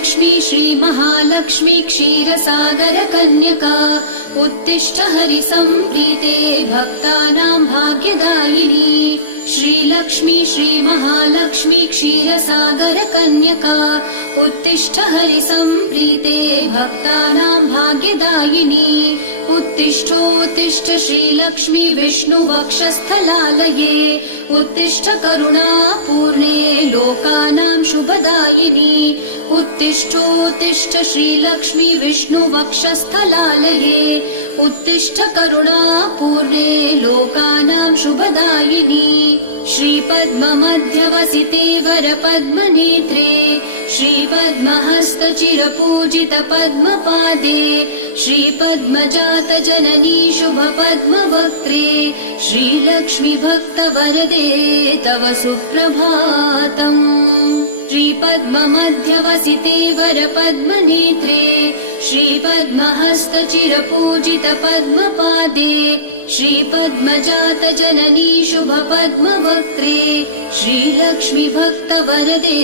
श्रीलक्ष्मी श्रीमहालक्ष्मी क्षीरसागरकन्यका उत्तिष्ठ हरिसम्प्रीते भक्तानां भाग्यदायिनी। श्रीलक्ष्मी श्रीमहालक्ष्मी क्षीरसागरकन्यका उत्तिष्ठ हरिसम्प्रीते भक्तानां भाग्यदायिनी। उत्तिष्ठोत्तिष्ठ श्रीलक्ष्मी विष्णुवक्षस्थलालये उत्तिष्ठ करुणापूर्णे लोकानां शुभदायिनी। उत्तिष्ठोत्तिष्ठ श्रीलक्ष्मी विष्णुवक्षस्थलालये उत्तिष्ठ करुणापूर्णे लोकानां शुभदायिनी। श्रीपद्ममध्यवसिते वरपद्मनेत्रे श्रीपद्महस्तचिरपूजित पद्मपादे श्रीपद्मजातजननी शुभपद्मवक्त्रे श्रीलक्ष्मी भक्तवरदे तव सुप्रभातम्। श्रीपद्ममध्यवसिते वरपद्मनेत्रे श्रीपद्महस्तचिरपूजित पद्मपादे श्रीपद्मजातजननी शुभपद्मवक्त्रे श्रीलक्ष्मी भक्तवरदे